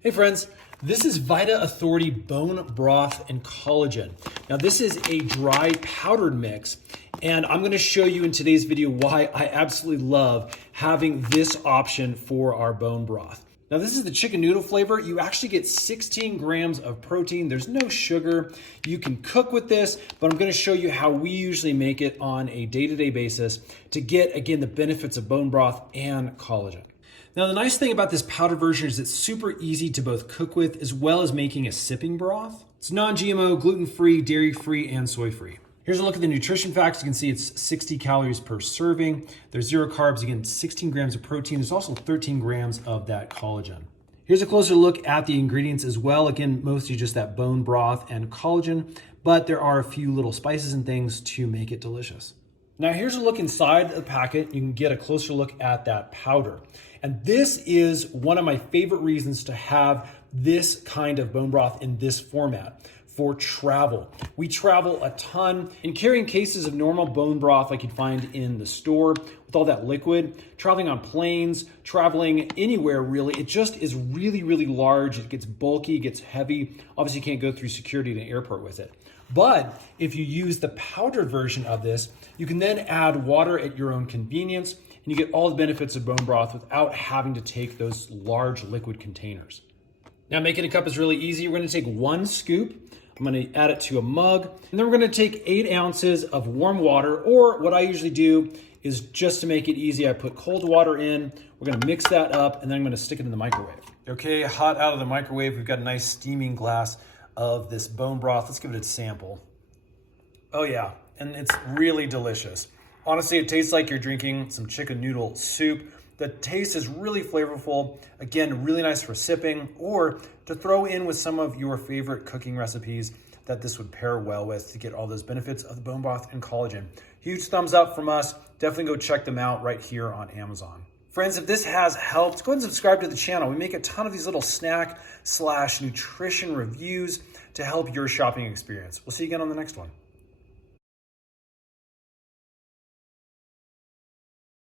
Hey friends, this is Vitaauthority Bone Broth and Collagen. Now this is a dry powdered mix, and I'm gonna show you in today's video why I absolutely love having this option for our bone broth. Now this is the chicken noodle flavor. You actually get 16 grams of protein. There's no sugar. You can cook with this, but I'm gonna show you how we usually make it on a day-to-day basis to get, again, the benefits of bone broth and collagen. Now, the nice thing about this powdered version is it's super easy to both cook with as well as making a sipping broth. It's non-GMO, gluten-free, dairy-free, and soy-free. Here's a look at the nutrition facts. You can see it's 60 calories per serving. There's 0 carbs, again, 16 grams of protein. There's also 13 grams of that collagen. Here's a closer look at the ingredients as well. Again, mostly just that bone broth and collagen, but there are a few little spices and things to make it delicious. Now here's a look inside the packet. You can get a closer look at that powder. And this is one of my favorite reasons to have this kind of bone broth in this format for travel. We travel a ton, and carrying cases of normal bone broth like you'd find in the store with all that liquid, traveling on planes, traveling anywhere really, it just is really, really large. It gets bulky, it gets heavy. Obviously you can't go through security at an airport with it. But if you use the powdered version of this, you can then add water at your own convenience, and you get all the benefits of bone broth without having to take those large liquid containers. Now making a cup is really easy. We're gonna take 1 scoop. I'm gonna add it to a mug, and then we're gonna take 8 ounces of warm water, or what I usually do is, just to make it easy, I put cold water in. We're gonna mix that up, and then I'm gonna stick it in the microwave. Okay, hot out of the microwave, we've got a nice steaming glass of this bone broth. Let's give it a sample. Oh yeah, and it's really delicious. Honestly, it tastes like you're drinking some chicken noodle soup. The taste is really flavorful. Again, really nice for sipping or to throw in with some of your favorite cooking recipes that this would pair well with to get all those benefits of the bone broth and collagen. Huge thumbs up from us. Definitely go check them out right here on Amazon. Friends, if this has helped, go ahead and subscribe to the channel. We make a ton of these little snack/nutrition reviews to help your shopping experience. We'll see you again on the next one.